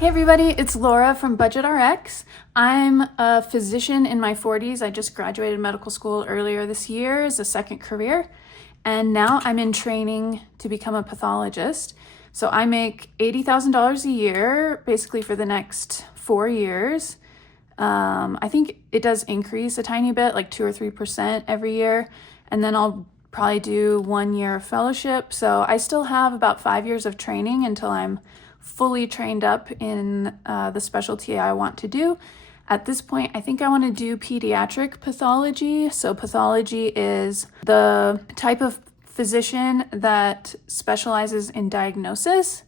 Hey everybody, it's Laura from Budget RX. I'm a physician in my 40s. I just graduated medical school earlier this year as a second career, and now I'm in training to become a pathologist. So I make $80,000 a year, basically for the next 4 years. I think it does increase a tiny bit, like 2 or 3% every year, and then I'll probably do 1 year of fellowship. So I still have about 5 years of training until I'm fully trained up in the specialty I want to do. At this point, I think I want to do pediatric pathology. So pathology is the type of physician that specializes in diagnosis.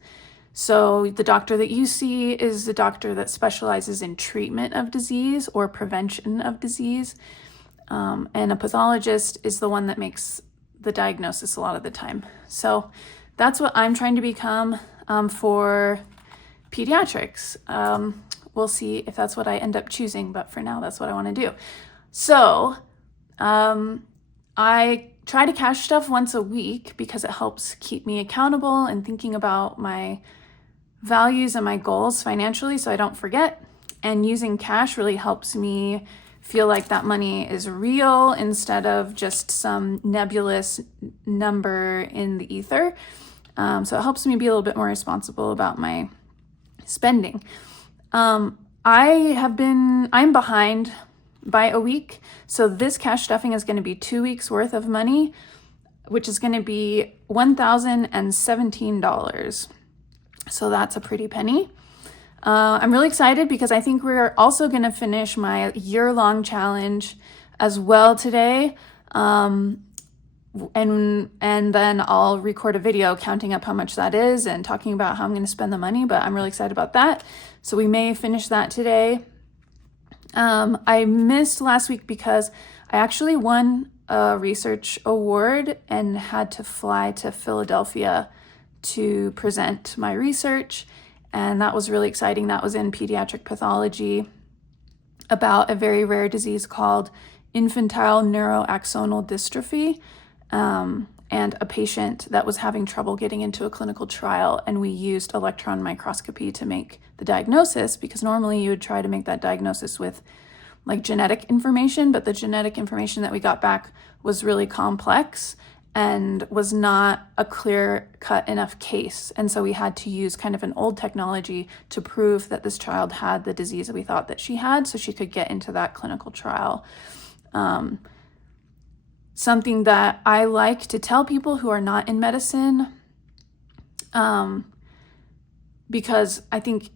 So the doctor that you see is the doctor that specializes in treatment of disease or prevention of disease. And a pathologist is the one that makes the diagnosis a lot of the time. So that's what I'm trying to become for pediatrics. We'll see if that's what I end up choosing, but for now, that's what I want to do. So I try to cash stuff once a week because it helps keep me accountable and thinking about my values and my goals financially so I don't forget. And using cash really helps me feel like that money is real instead of just some nebulous number in the ether. So it helps me be a little bit more responsible about my spending. I'm behind by a week. So this cash stuffing is going to be 2 weeks worth of money, which is going to be $1,017. So that's a pretty penny. I'm really excited because I think we're also going to finish my year-long challenge as well today. And then I'll record a video counting up how much that is and talking about how I'm going to spend the money, but I'm really excited about that. So we may finish that today. I missed last week because I actually won a research award and had to fly to Philadelphia to present my research. And that was really exciting. That was in pediatric pathology about a very rare disease called infantile neuroaxonal dystrophy. And a patient that was having trouble getting into a clinical trial, and we used electron microscopy to make the diagnosis, because normally you would try to make that diagnosis with like genetic information, but the genetic information that we got back was really complex and was not a clear-cut enough case. And so we had to use kind of an old technology to prove that this child had the disease that we thought that she had so she could get into that clinical trial. Something that I like to tell people who are not in medicine, because I think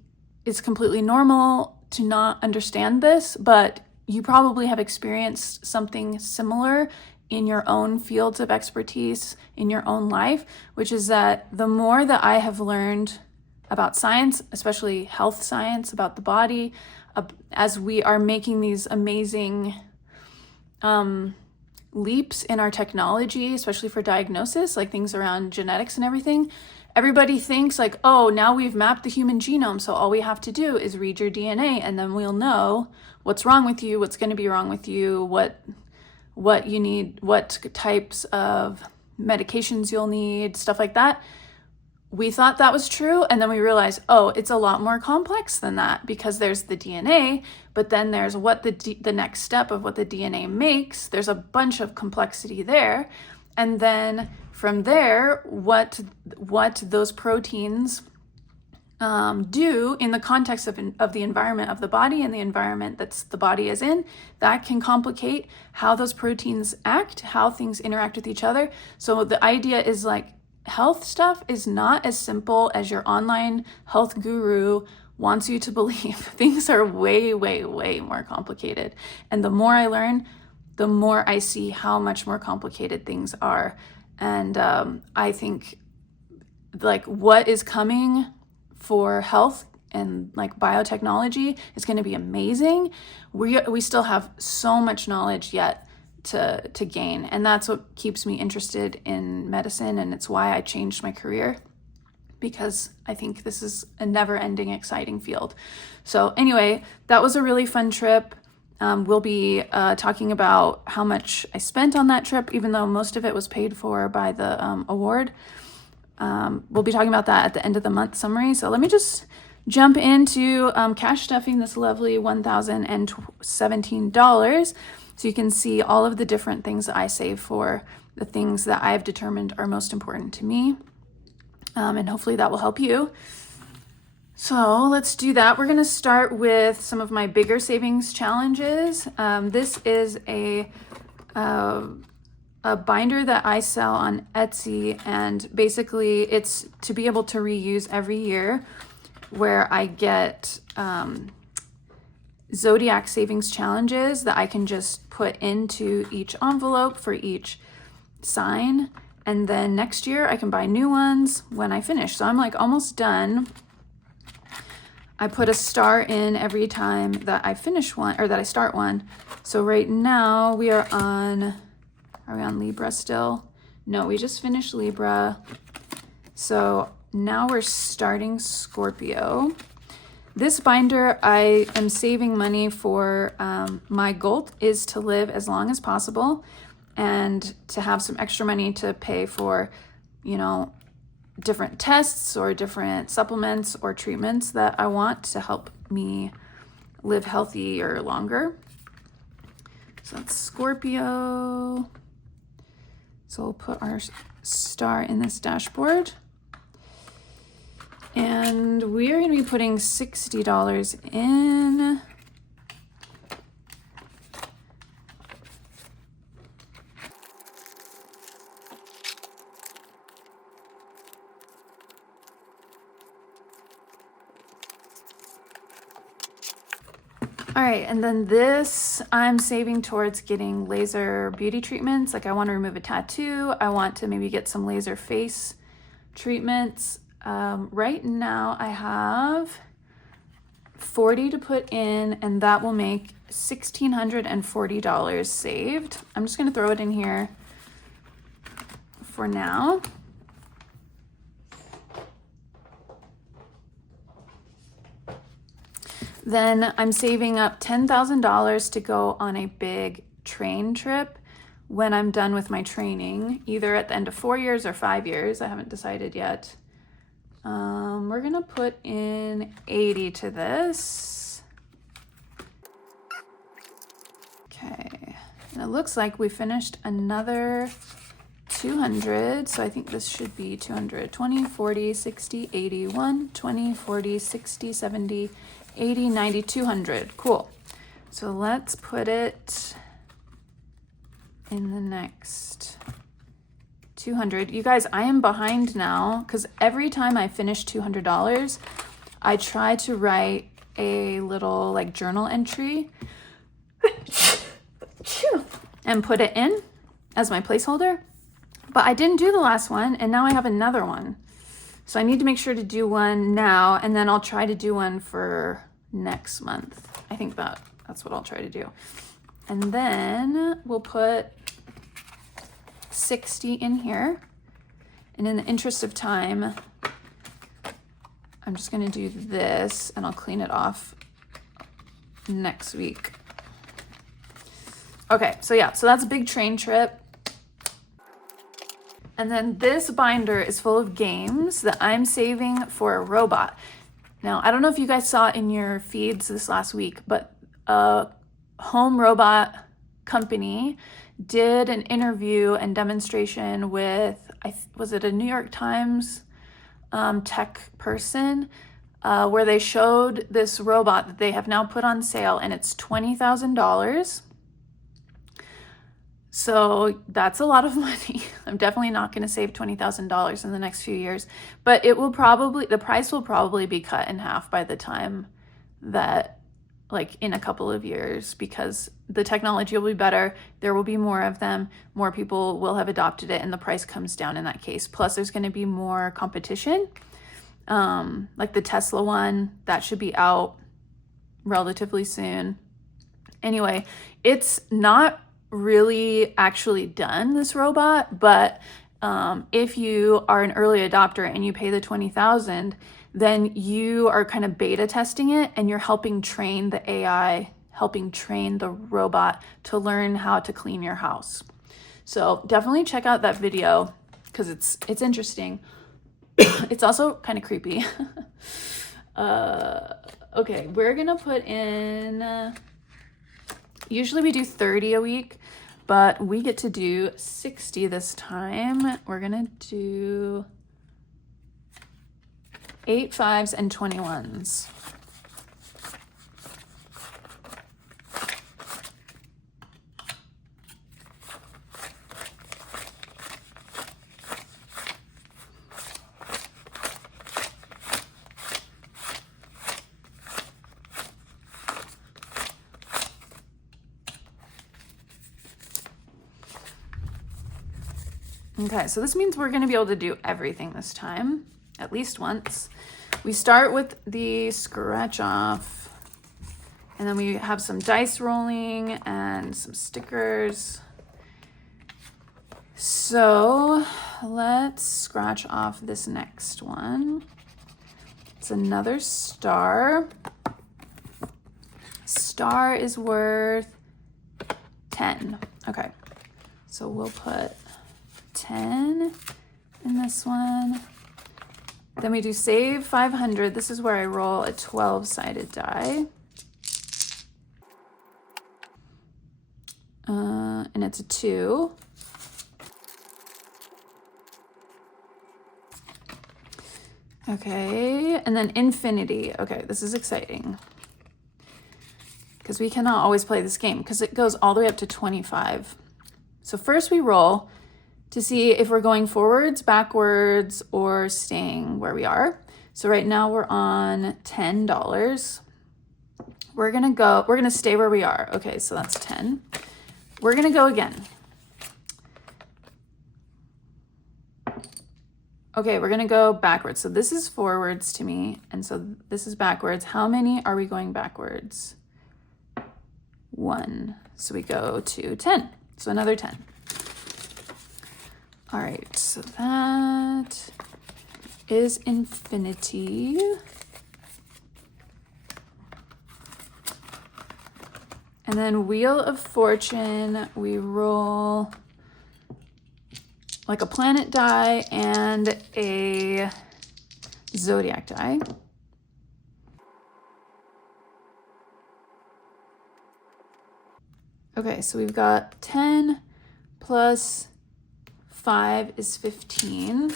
it's completely normal to not understand this, but you probably have experienced something similar in your own fields of expertise in your own life, which is that the more that I have learned about science, especially health science, about the body, as we are making these amazing leaps in our technology, especially for diagnosis, like things around genetics and everything, everybody thinks like, oh, now we've mapped the human genome, so all we have to do is read your DNA and then we'll know what's wrong with you, what's going to be wrong with you, what you need, what types of medications you'll need, stuff like that. We thought that was true, and then we realized, oh, it's a lot more complex than that, because there's the DNA, but then there's what the next step of what the DNA makes. There's a bunch of complexity there, and then from there, what those proteins do in the context of the environment of the body and the environment that's the body is in, that can complicate how those proteins act, how things interact with each other. So the idea is like, health stuff is not as simple as your online health guru wants you to believe. Things are way, way, way more complicated. And the more I learn, the more I see how much more complicated things are. And I think like what is coming for health and like biotechnology is going to be amazing. We still have so much knowledge yet to gain, and that's what keeps me interested in medicine, and it's why I changed my career, because I think this is a never-ending exciting field. So anyway, that was a really fun trip. We'll be talking about how much I spent on that trip, even though most of it was paid for by the award. We'll be talking about that at the end of the month summary. So let me just jump into cash stuffing this lovely $1,017. So you can see all of the different things that I save for, the things that I've determined are most important to me. And hopefully that will help you. So let's do that. We're going to start with some of my bigger savings challenges. This is a binder that I sell on Etsy, and basically it's to be able to reuse every year, where I get Zodiac savings challenges that I can just put into each envelope for each sign, and then next year I can buy new ones when I finish. So I'm like almost done. I put a star in every time that I finish one, or that I start one. So right now we are we on Libra still? No, we just finished Libra. So now we're starting Scorpio. This binder, I am saving money for. My goal is to live as long as possible and to have some extra money to pay for, different tests or different supplements or treatments that I want to help me live healthier longer. So that's Scorpio. So we'll put our star in this dashboard. And we're going to be putting $60 in. All right, and then this I'm saving towards getting laser beauty treatments. Like I want to remove a tattoo. I want to maybe get some laser face treatments. Right now I have $40 to put in, and that will make $1,640 saved. I'm just going to throw it in here for now. Then I'm saving up $10,000 to go on a big train trip when I'm done with my training, either at the end of 4 years or 5 years. I haven't decided yet. We're gonna put in 80 to this. Okay, and it looks like we finished another 200, so I think this should be 200, 20, 40, 60, 80, 1, 20, 40, 60, 70, 80, 90, 200. Cool. So let's put it in the next 200. You guys, I am behind now because every time I finish $200, I try to write a little like journal entry and put it in as my placeholder. But I didn't do the last one, and now I have another one. So I need to make sure to do one now, and then I'll try to do one for next month. I think that's what I'll try to do. And then we'll put 60 in here. And in the interest of time, I'm just gonna do this, and I'll clean it off next week. Okay, so yeah, so that's a big train trip. And then this binder is full of games that I'm saving for a robot. Now, I don't know if you guys saw in your feeds this last week, but a home robot company did an interview and demonstration with, was it a New York Times tech person, where they showed this robot that they have now put on sale, and it's $20,000. So that's a lot of money. I'm definitely not going to save $20,000 in the next few years, but the price will probably be cut in half by the time that, like in a couple of years, because the technology will be better. There will be more of them. More people will have adopted it, and the price comes down in that case. Plus there's going to be more competition. Like the Tesla one, that should be out relatively soon. Anyway, it's not really actually done, this robot, but if you are an early adopter and you pay the $20,000, then you are kind of beta testing it, and you're helping train the AI, helping train the robot to learn how to clean your house. So definitely check out that video because it's interesting. It's also kind of creepy. Okay, we're gonna put in, usually we do 30 a week, but we get to do 60 this time. We're gonna do 8 5s and 21s. Okay, so this means we're gonna be able to do everything this time, at least once. We start with the scratch off, and then we have some dice rolling and some stickers. So let's scratch off this next one. It's another star. Star is worth 10. Okay, so we'll put 10 in this one. Then we do save 500. This is where I roll a 12-sided die. And it's a 2. Okay, and then infinity. Okay, this is exciting, because we cannot always play this game because it goes all the way up to 25. So first we roll to see if we're going forwards, backwards, or staying where we are. So right now we're on $10. We're gonna stay where we are. Okay, so that's 10. We're gonna go again. Okay, we're gonna go backwards. So this is forwards to me, and so this is backwards. How many are we going backwards? 1. So we go to 10. So another 10. All right, so that is infinity. And then Wheel of Fortune, we roll like a planet die and a Zodiac die. Okay, so we've got 10 plus 5 is 15.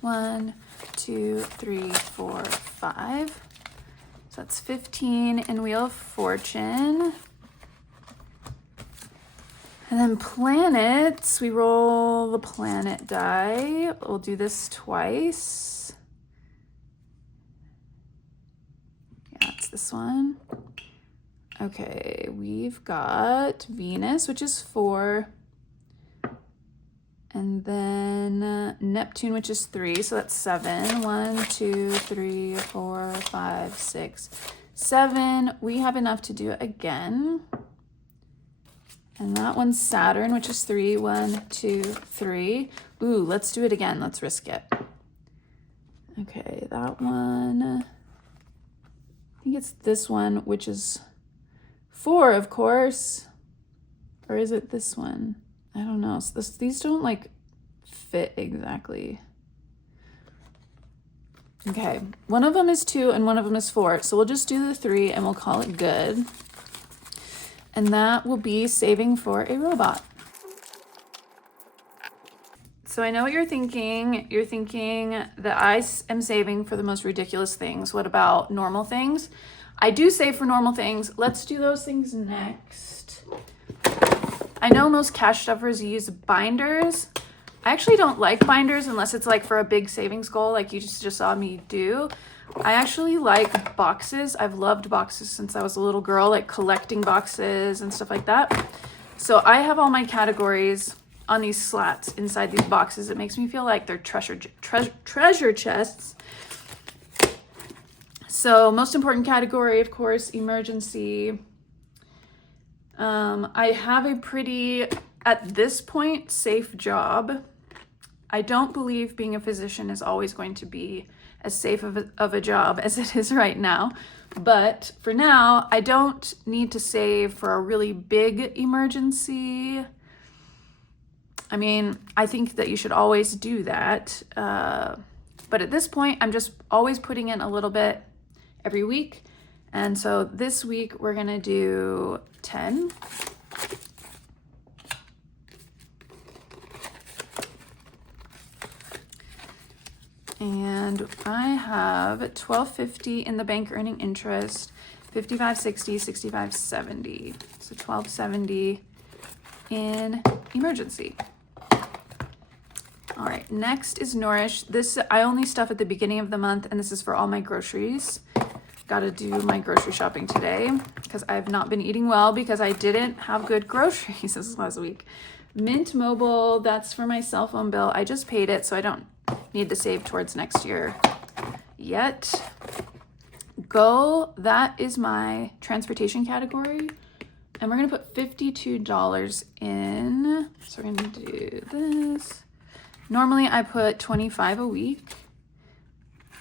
1, 2, 3, 4, 5. So that's 15 in Wheel of Fortune. And then planets, we roll the planet die. We'll do this twice. Yeah, it's this one. Okay, we've got Venus, which is 4. And then Neptune, which is 3, so that's 7. 1, 2, 3, 4, 5, 6, 7. We have enough to do it again. And that one's Saturn, which is 3. 1, 2, 3. Ooh, let's do it again. Let's risk it. Okay, that one. I think it's this one, which is 4, of course. Or is it this one? I don't know. So these don't like fit exactly. Okay, one of them is 2 and one of them is 4. So we'll just do the 3 and we'll call it good. And that will be saving for a robot. So I know what you're thinking. You're thinking that I am saving for the most ridiculous things. What about normal things? I do save for normal things. Let's do those things next. I know most cash stuffers use binders. I actually don't like binders unless it's like for a big savings goal like you just saw me do. I actually like boxes. I've loved boxes since I was a little girl, like collecting boxes and stuff like that. So I have all my categories on these slats inside these boxes. It makes me feel like they're treasure chests. So most important category, of course, emergency. I have a pretty, at this point, safe job. I don't believe being a physician is always going to be as safe of a job as it is right now. But for now, I don't need to save for a really big emergency. I mean, I think that you should always do that. But at this point, I'm just always putting in a little bit every week. And so this week we're gonna do 10. And I have $12.50 in the bank earning interest, $55.60, $65.70. So $12.70 in emergency. All right, next is Nourish. This I only stuff at the beginning of the month, and this is for all my groceries. Got to do my grocery shopping today because I've not been eating well because I didn't have good groceries this last week. Mint Mobile, that's for my cell phone bill. I just paid it, so I don't need to save towards next year yet. Go, that is my transportation category. And we're gonna put $52 in. So we're gonna do this. Normally I put $25 a week.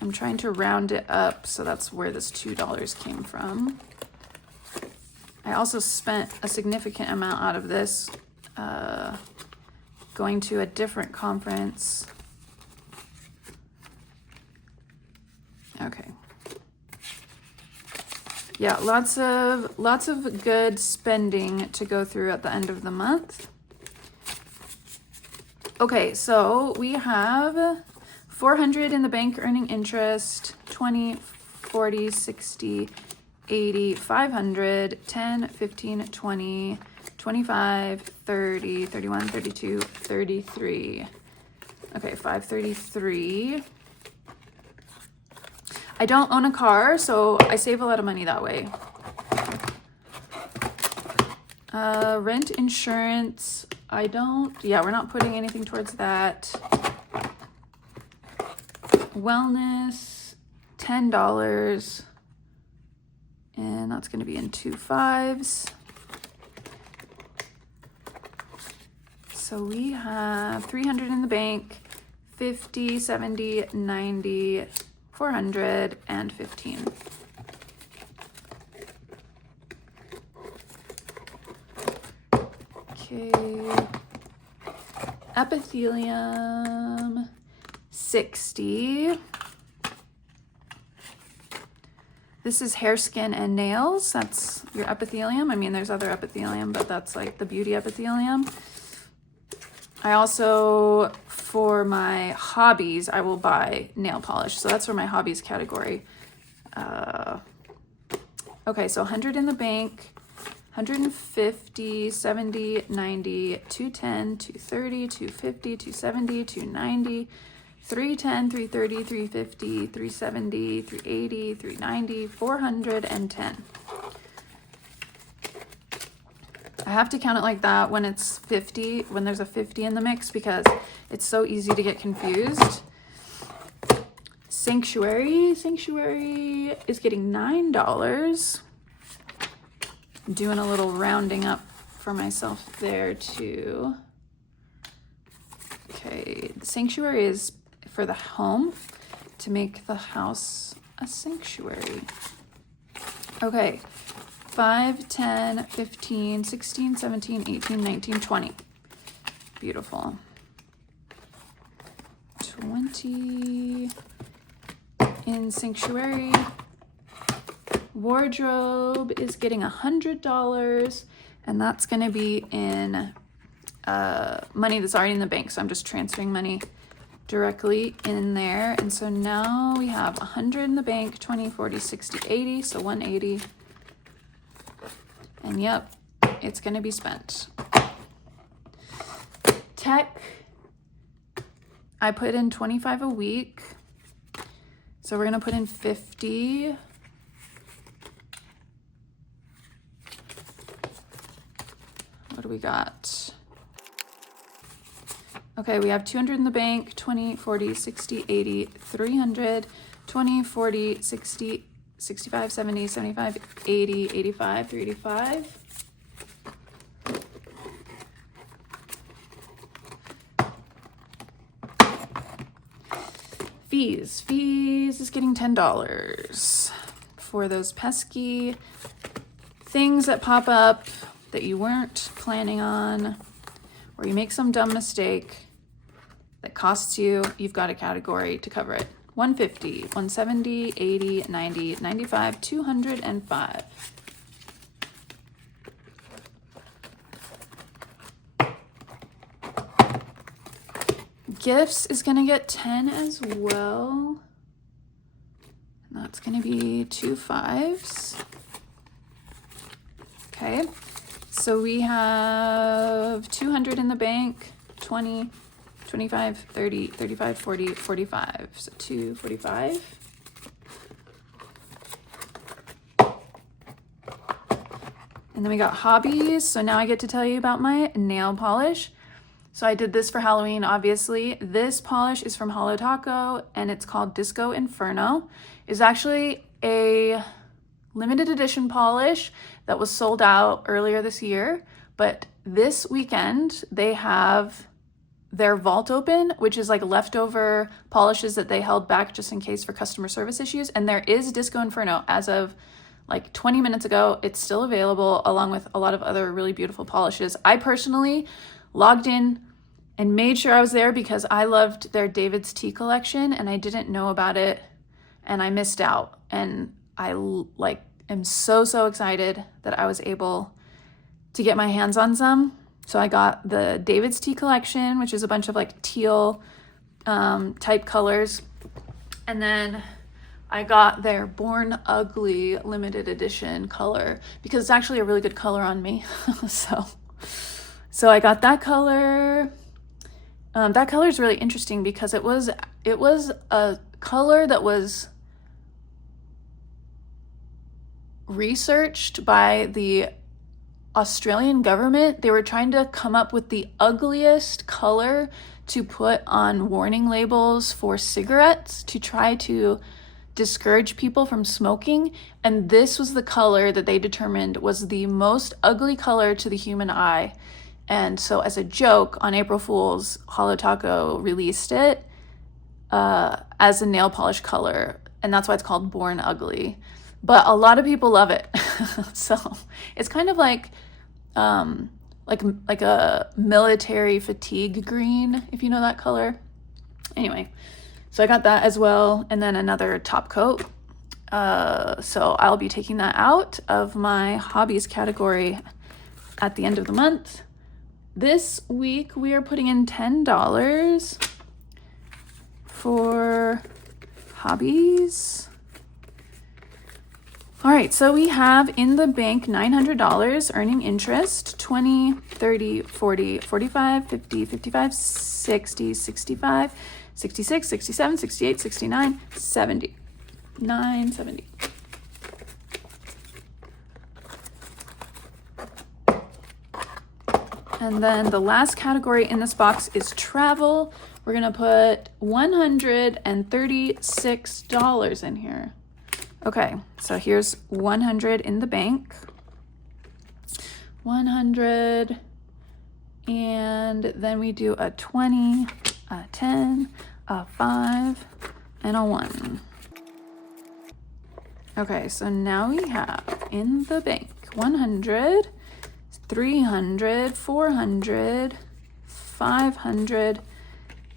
I'm trying to round it up, so that's where this $2 came from. I also spent a significant amount out of this going to a different conference. Okay. Yeah, lots of good spending to go through at the end of the month. Okay, so we have 400 in the bank earning interest, 20, 40, 60, 80, 500, 10, 15, 20, 25, 30, 31, 32, 33. Okay, 533. I don't own a car, so I save a lot of money that way. Rent, insurance, I don't, yeah, we're not putting anything towards that. Wellness, $10, and that's gonna be in 2 5s. So we have 300 in the bank, 50, 70, 90, 400, and 15. Okay. Epithelium, 60. This is hair, skin, and nails. That's your epithelium. I mean, there's other epithelium, but that's like the beauty epithelium. I also, for my hobbies, I will buy nail polish. So that's for my hobbies category. Okay, so 100 in the bank, 150, 70, 90, 210, 230, 250, 270, 290, 310, 330, 350, 370, 380, 390, 410. I have to count it like that when it's 50, when there's a 50 in the mix, because it's so easy to get confused. Sanctuary is getting $9. I'm doing a little rounding up for myself there too. Okay, the Sanctuary is for the home, to make the house a sanctuary. Okay. 5, 10, 15, 16, 17, 18, 19, 20. Beautiful. 20 in Sanctuary. Wardrobe is getting $100, and that's going to be in money that's already in the bank. So I'm just transferring money directly in there. And so now we have 100 in the bank, 20, 40, 60, 80. So 180. And yep, it's going to be spent. Tech, I put in 25 a week. So we're going to put in 50. What do we got? Okay, we have 200 in the bank, 20, 40, 60, 80, 300, 20, 40, 60, 65, 70, 75, 80, 85, 385. Fees is getting $10 for those pesky things that pop up that you weren't planning on, or you make some dumb mistake that costs you, you've got a category to cover it. 150, 170, 80, 90, 95, 205. Gifts is going to get 10 as well. And that's going to be 2 5s. Okay. So we have 200 in the bank, 20, 25, 30, 35, 40, 45. So 245. And then we got hobbies. So now I get to tell you about my nail polish. So I did this for Halloween, obviously. This polish is from Holo Taco, and it's called Disco Inferno. It's actually a limited edition polish that was sold out earlier this year, but this weekend they have their vault open, which is like leftover polishes that they held back just in case for customer service issues. And there is Disco Inferno as of like 20 minutes ago. It's still available along with a lot of other really beautiful polishes. I personally logged in and made sure I was there because I loved their David's Tea collection and I didn't know about it and I missed out. And I am so excited that I was able to get my hands on some. So I got the David's Tea collection, which is a bunch of like teal type colors. And then I got their Born Ugly limited edition color because it's actually a really good color on me. So I got that color. That color is really interesting because it was a color that was researched by the Australian government. They were trying to come up with the ugliest color to put on warning labels for cigarettes to try to discourage people from smoking. And this was the color that they determined was the most ugly color to the human eye. And so as a joke on April Fool's, Holo Taco released it as a nail polish color. And that's why it's called Born Ugly. But a lot of people love it. So it's kind of like a military fatigue green, if you know that color. Anyway, so I got that as well. And then another top coat. So I'll be taking that out of my hobbies category at the end of the month. This week we are putting in $10 for hobbies. All right, so we have in the bank $900 earning interest, 20, 30, 40, 45, 50, 55, 60, 65, 66, 67, 68, 69, 70. 970. And then the last category in this box is travel. We're gonna put $136 in here. Okay, so here's 100 in the bank. 100, and then we do a 20, a 10, a 5, and a 1. Okay, so now we have in the bank 100, 300, 400, 500,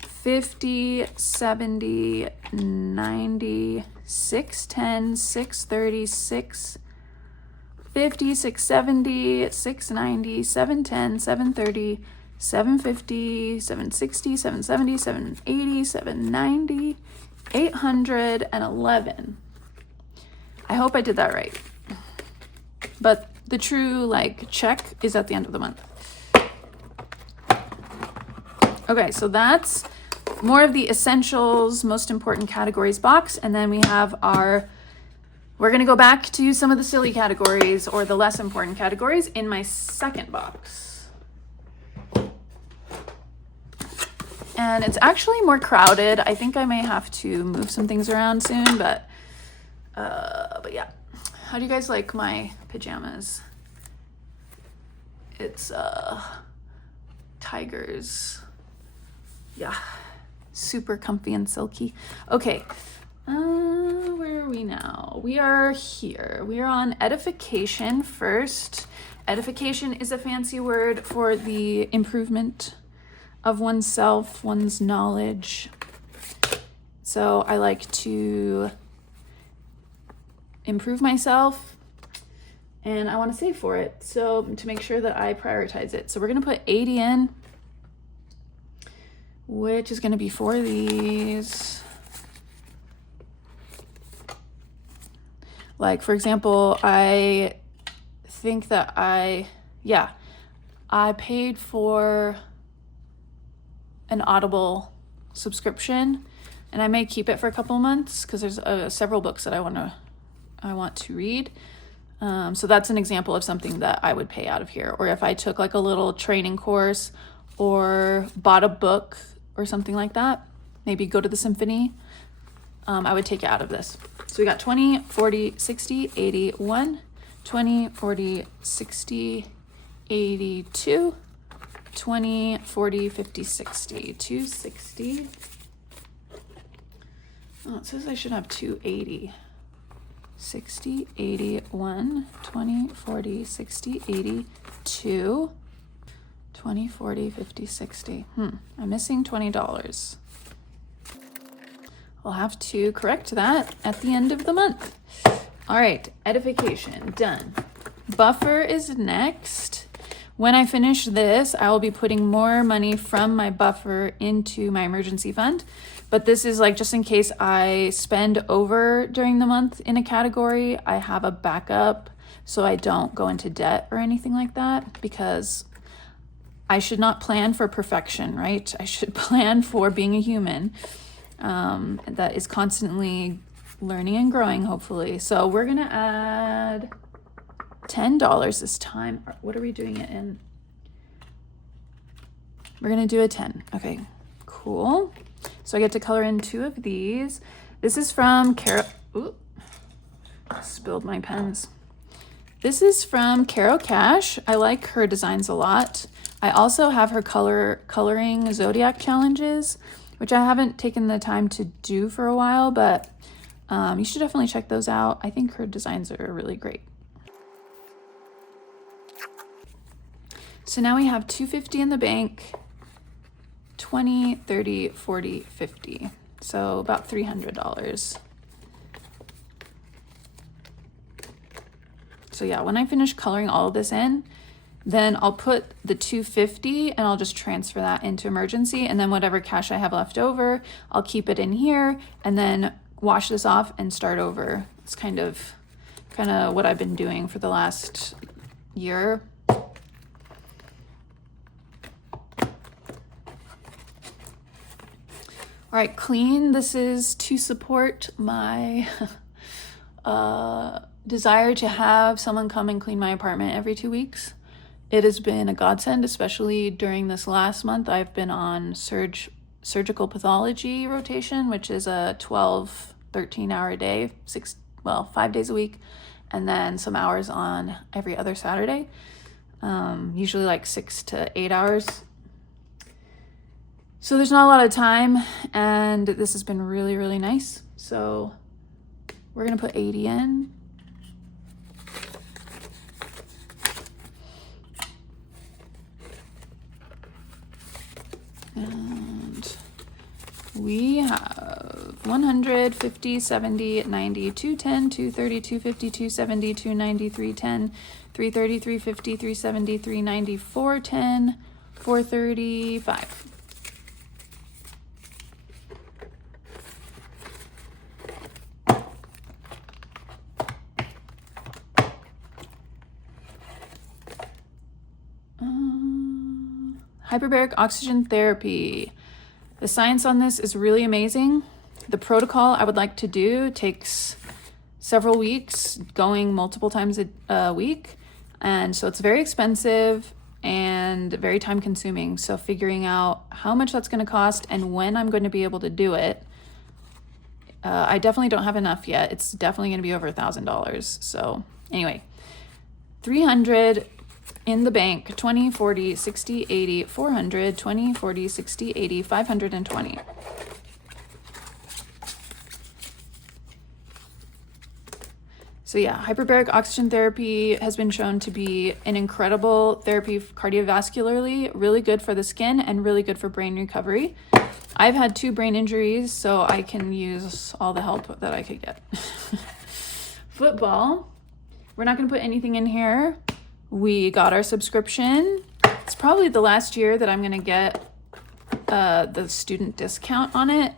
50, 70, 90, 610, 630, 650, 670, 690, 710, 730, 750, 760, 770, 780, 790, 811. I hope I did that right. But the true check is at the end of the month. Okay, so that's more of the essentials, most important categories box. And then we have we're gonna go back to some of the silly categories or the less important categories in my second box. And it's actually more crowded. I think I may have to move some things around soon, but yeah. How do you guys like my pajamas? It's tigers. Yeah, super comfy and silky. Okay, where are we now? We are here. We are on edification first. Edification is a fancy word for the improvement of oneself, one's knowledge. So I like to improve myself and I want to save for it. So to make sure that I prioritize it. So we're going to put 80 in, which is going to be for these. Like, for example, I think that I paid for an Audible subscription, and I may keep it for a couple of months because there's several books that I want to read. So that's an example of something that I would pay out of here. Or if I took like a little training course or bought a book or something like that, maybe go to the symphony, I would take it out of this. So we got 20, 40, 60, 81, 20, 40, 60, 82, 20, 40, 50, 60, 260. Oh, it says I should have 280. 60, 81, 20, 40, 60, 82, 20, 40, 50, 60. I'm missing $20. I'll have to correct that at the end of the month. All right, edification, done. Buffer is next. When I finish this, I will be putting more money from my buffer into my emergency fund. But this is like just in case I spend over during the month in a category, I have a backup so I don't go into debt or anything like that, because I should not plan for perfection, right? I should plan for being a human that is constantly learning and growing, hopefully. So we're going to add $10 this time. What are we doing it in? We're going to do a 10. Okay, cool. So I get to color in 2 of these. This is from spilled my pens. This is from Caro Cash. I like her designs a lot. I also have her coloring Zodiac challenges, which I haven't taken the time to do for a while, but you should definitely check those out. I think her designs are really great. So now we have $250 in the bank, 20, 30, 40, 50. So about $300. So yeah, when I finish coloring all of this in, then I'll put the $250 and I'll just transfer that into emergency, and then whatever cash I have left over, I'll keep it in here and then wash this off and start over. It's kind of what I've been doing for the last year. All right, clean. This is to support my desire to have someone come and clean my apartment every 2 weeks. It has been a godsend, especially during this last month. I've been on surgical pathology rotation, which is a 12, 13-hour day, 5 days a week, and then some hours on every other Saturday, usually like 6 to 8 hours. So there's not a lot of time, and this has been really, really nice. So we're gonna put 80 in. And we have 100, 50, 70, 90, 210, 230, 250, 270, 290, 310, 330, 350, 370, 390, 410, 435. Hyperbaric oxygen therapy. The science on this is really amazing. The protocol I would like to do takes several weeks, going multiple times a week. And so it's very expensive and very time consuming. So figuring out how much that's going to cost and when I'm going to be able to do it. I definitely don't have enough yet. It's definitely going to be over $1,000. So anyway, 300 in the bank, 20, 40, 60, 80, 400, 20, 40, 60, 80, 520. So yeah, hyperbaric oxygen therapy has been shown to be an incredible therapy cardiovascularly, really good for the skin and really good for brain recovery. I've had 2 brain injuries, so I can use all the help that I could get. Football. We're not going to put anything in here. We got our subscription. It's probably the last year that I'm going to get the student discount on it.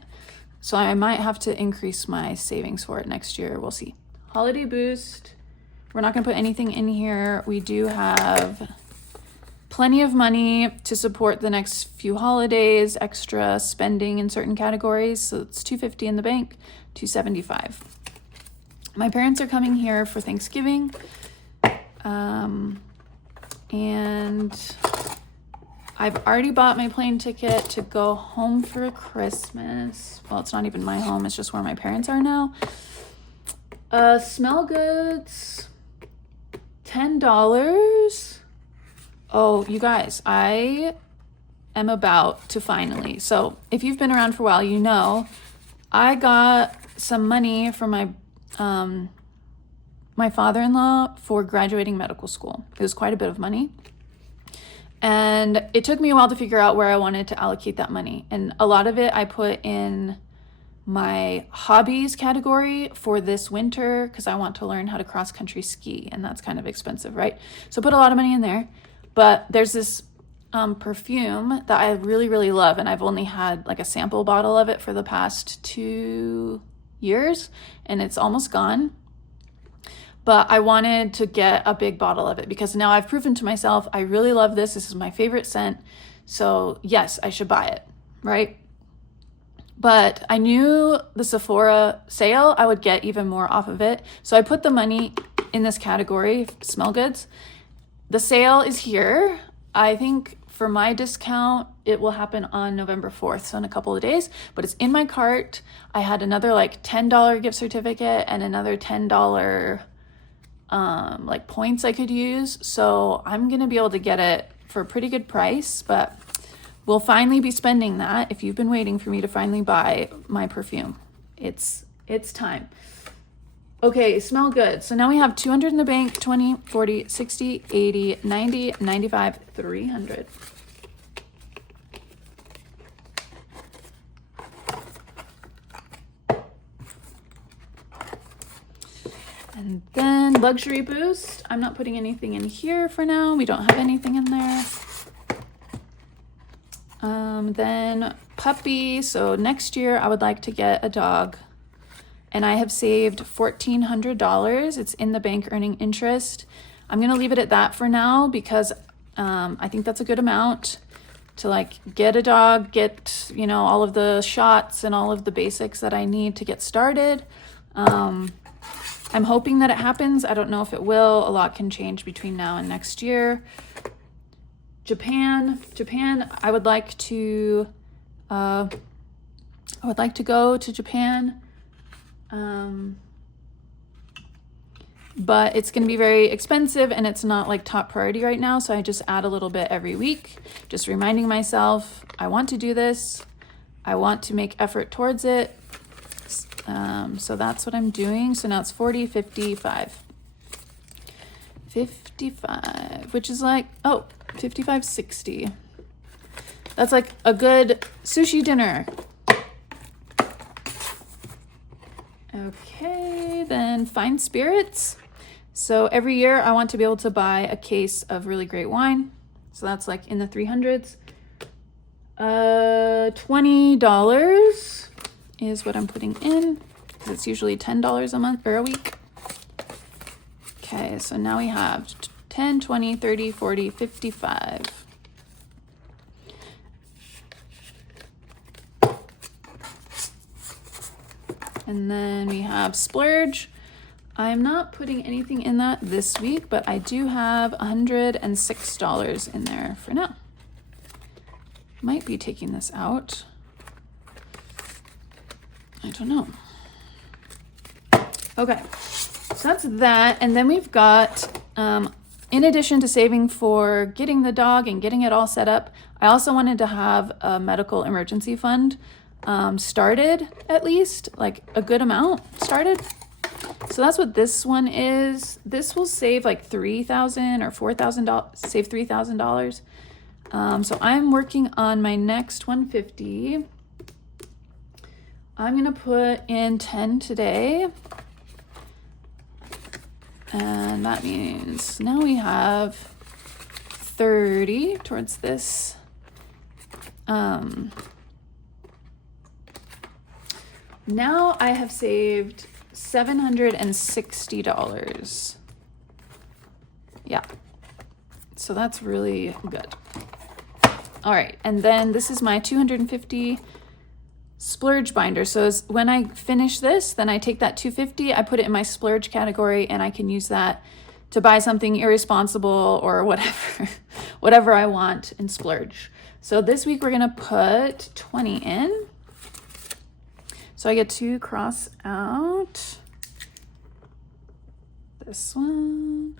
So I might have to increase my savings for it next year. We'll see. Holiday boost. We're not going to put anything in here. We do have plenty of money to support the next few holidays, extra spending in certain categories. So it's $250 in the bank, $275. My parents are coming here for Thanksgiving. And I've already bought my plane ticket to go home for Christmas. Well, it's not even my home. It's just where my parents are now. Smell goods, $10. Oh, you guys, I am about to finally. So if you've been around for a while, you know, I got some money from my father-in-law for graduating medical school. It was quite a bit of money. And it took me a while to figure out where I wanted to allocate that money. And a lot of it I put in my hobbies category for this winter because I want to learn how to cross-country ski, and that's kind of expensive, right? So put a lot of money in there. But there's this perfume that I really, really love, and I've only had like a sample bottle of it for the past 2 years, and it's almost gone. But I wanted to get a big bottle of it because now I've proven to myself I really love this. This is my favorite scent. So yes, I should buy it, right? But I knew the Sephora sale, I would get even more off of it. So I put the money in this category, smell goods. The sale is here. I think for my discount, it will happen on November 4th, so in a couple of days. But it's in my cart. I had another like $10 gift certificate and another $10 like points I could use. So I'm going to be able to get it for a pretty good price, but we'll finally be spending that if you've been waiting for me to finally buy my perfume. It's time. Okay, smell good. So now we have 200 in the bank, 20, 40, 60, 80, 90, 95, 300. And then luxury boost. I'm not putting anything in here for now. We don't have anything in there. Then puppy. So next year I would like to get a dog. And I have saved $1,400. It's in the bank earning interest. I'm going to leave it at that for now because I think that's a good amount to like get a dog, get, you know, all of the shots and all of the basics that I need to get started. I'm hoping that it happens. I don't know if it will. A lot can change between now and next year. Japan, I would like to go to Japan. But it's going to be very expensive and it's not like top priority right now. So I just add a little bit every week, just reminding myself, I want to do this. I want to make effort towards it. So that's what I'm doing. So now it's 40, 55, 55, which is like, 55, 60. That's like a good sushi dinner. Okay, then fine spirits. So every year I want to be able to buy a case of really great wine. So that's like in the 300s. $20 is what I'm putting in. It's usually $10 a month or a week. Okay, so now we have 10, 20, 30, 40, 55. And then we have splurge. I'm not putting anything in that this week, but I do have $106 in there for now. Might be taking this out. I don't know. Okay, so that's that. And then we've got, in addition to saving for getting the dog and getting it all set up, I also wanted to have a medical emergency fund started, at least like a good amount started. So So that's what this one is. This will save like $3,000 or $4,000, save $3,000. So I'm working on my next 150. I'm gonna put in 10 today. And that means now we have 30 towards this. Now I have saved $760. Yeah, so that's really good. All right, and then this is my 250 splurge binder. So when I finish this, then I take that 250, I put it in my splurge category, and I can use that to buy something irresponsible or whatever I want and splurge. So this week we're gonna put 20 in. So I get to cross out this one.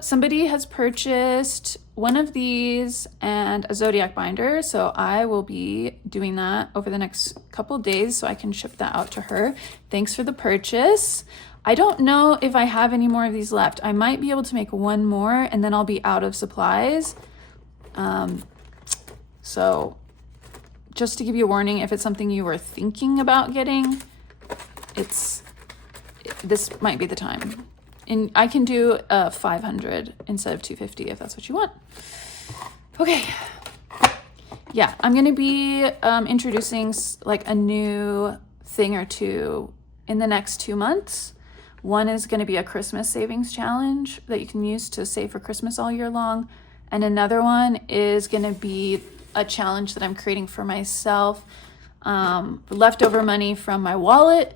Somebody has purchased one of these and a Zodiac binder. So I will be doing that over the next couple of days so I can ship that out to her. Thanks for the purchase. I don't know if I have any more of these left. I might be able to make one more and then I'll be out of supplies. So just to give you a warning, if it's something you were thinking about getting, this might be the time. And I can do 500 instead of 250 if that's what you want. Okay. Yeah, I'm going to be introducing like a new thing or two in the next 2 months. One is going to be a Christmas savings challenge that you can use to save for Christmas all year long. And another one is going to be a challenge that I'm creating for myself. Leftover money from my wallet,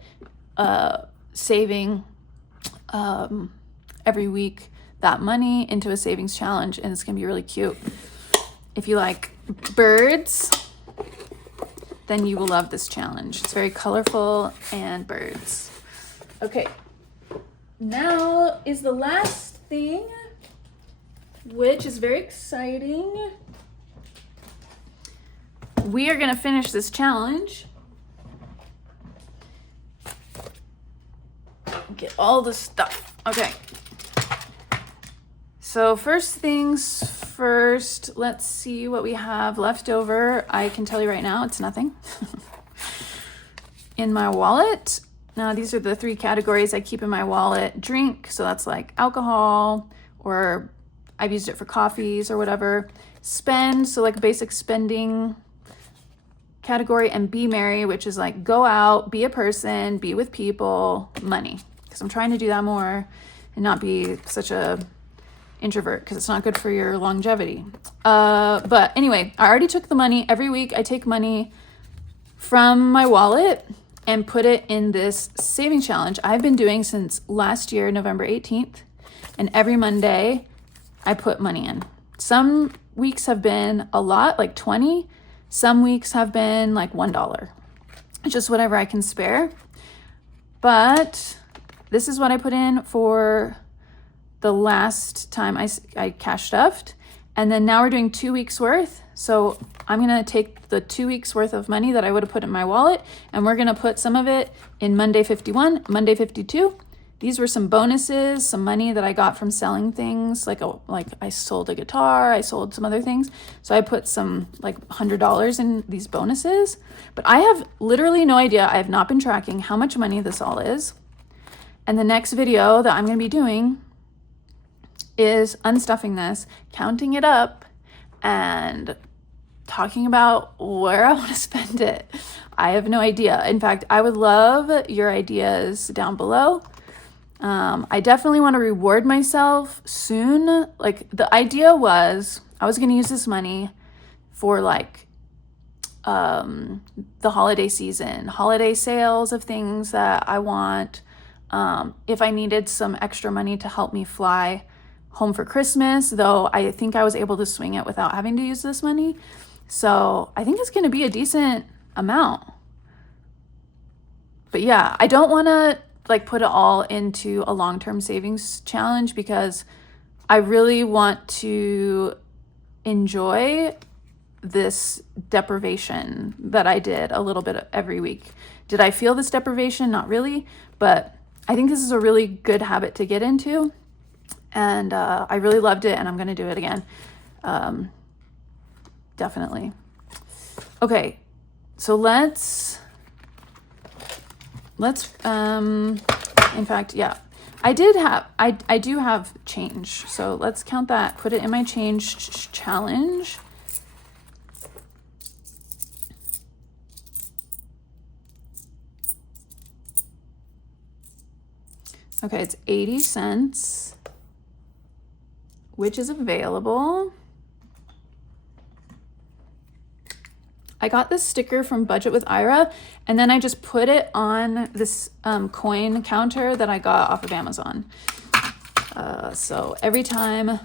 saving every week that money into a savings challenge, and it's gonna be really cute. If you like birds, then you will love this challenge. It's very colorful and birds. Okay, now is the last thing, which is very exciting. We are gonna finish this challenge. Get all the stuff. Okay. So first things first, let's see what we have left over. I can tell you right now, it's nothing. In my wallet. Now these are the 3 categories I keep in my wallet. Drink, so that's like alcohol, or I've used it for coffees or whatever. Spend, so like basic spending category. And be merry, which is like go out, be a person, be with people, money. Because I'm trying to do that more and not be such a introvert, because it's not good for your longevity. But anyway, I already took the money. Every week I take money from my wallet and put it in this saving challenge I've been doing since last year, November 18th. And every Monday I put money in. Some weeks have been a lot, like 20. Some weeks have been like $1. Just whatever I can spare. But this is what I put in for the last time I cash stuffed. And then now we're doing 2 weeks worth. So I'm going to take the 2 weeks worth of money that I would have put in my wallet, and we're going to put some of it in Monday 51, Monday 52. These were some bonuses, some money that I got from selling things. Like I sold a guitar, I sold some other things. So I put some like $100 in these bonuses. But I have literally no idea. I have not been tracking how much money this all is. And the next video that I'm going to be doing is unstuffing this, counting it up, and talking about where I want to spend it. I have no idea. In fact, I would love your ideas down below. I definitely want to reward myself soon. Like the idea was I was going to use this money for like the holiday season, holiday sales of things that I want. If I needed some extra money to help me fly home for Christmas, though I think I was able to swing it without having to use this money. So I think it's going to be a decent amount. But yeah, I don't want to like put it all into a long-term savings challenge, because I really want to enjoy this deprivation that I did a little bit every week. Did I feel this deprivation? Not really, but I think this is a really good habit to get into, and I really loved it, and I'm going to do it again. Definitely. Okay, so let's in fact, yeah, I do have change. So let's count that, put it in my change challenge. Okay, it's 80 cents, which is available. I got this sticker from Budget with Ira, and then I just put it on this coin counter that I got off of Amazon. So every time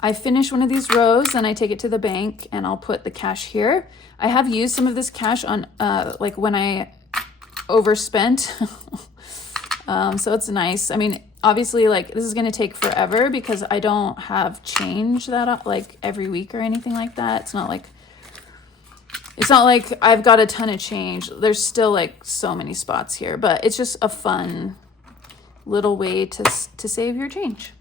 I finish one of these rows, then I take it to the bank and I'll put the cash here. I have used some of this cash on like when I overspent. So it's nice. I mean, obviously, like, this is going to take forever because I don't have change that like every week or anything like that. It's not like I've got a ton of change. There's still like so many spots here, but it's just a fun little way to save your change.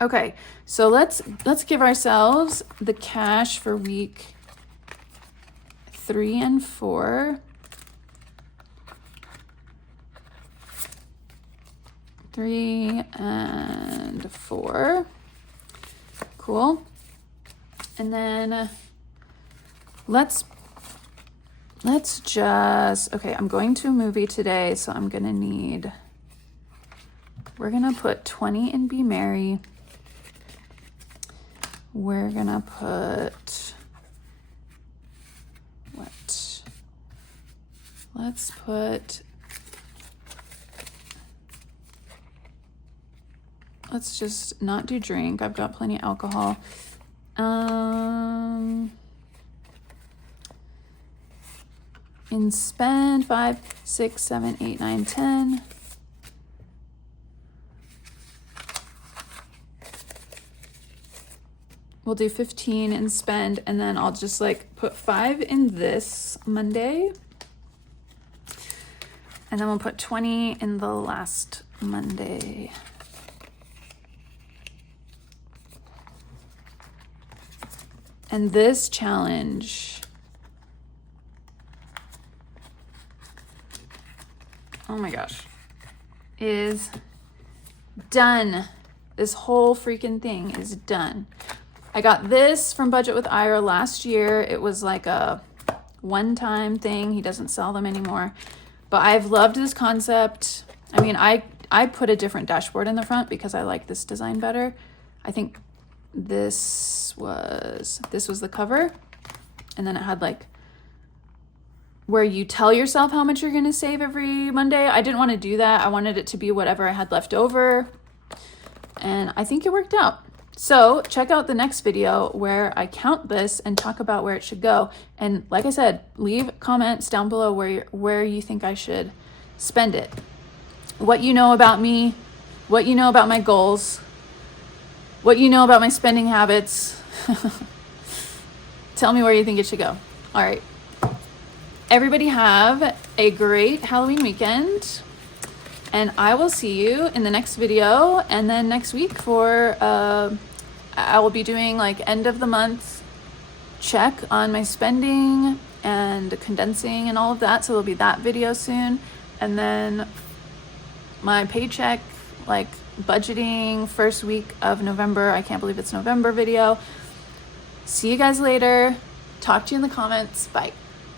Okay, so let's give ourselves the cash for week 3 and 4. 3 and 4. Cool. And then let's just, okay, I'm going to a movie today, so I'm gonna need, we're gonna put 20 in Be Merry. We're gonna put, what? Let's put, let's just not do drink. I've got plenty of alcohol. In spend 5, 6, 7, 8, 9, 10. We'll do 15 in spend, and then I'll just like put 5 in this Monday. And then we'll put 20 in the last Monday. And this challenge, oh my gosh, is done. This whole freaking thing is done. I got this from Budget with Ira last year. It was like a one-time thing. He doesn't sell them anymore. But I've loved this concept. I mean, I put a different dashboard in the front because I like this design better. I think this was the cover, and then it had like where you tell yourself how much you're going to save every Monday. I didn't want to do that. I wanted it to be whatever I had left over, and I think it worked out. So check out the next video where I count this and talk about where it should go. And like I said, leave comments down below where you think I should spend it, what you know about me, what you know about my goals, what you know about my spending habits. Tell me where you think it should go. All right. Everybody have a great Halloween weekend, and I will see you in the next video. And then next week for, I will be doing like end of the month check on my spending and condensing and all of that. So there'll be that video soon. And then my paycheck, like budgeting first week of November. I can't believe it's November video. See you guys later. Talk to you in the comments. Bye.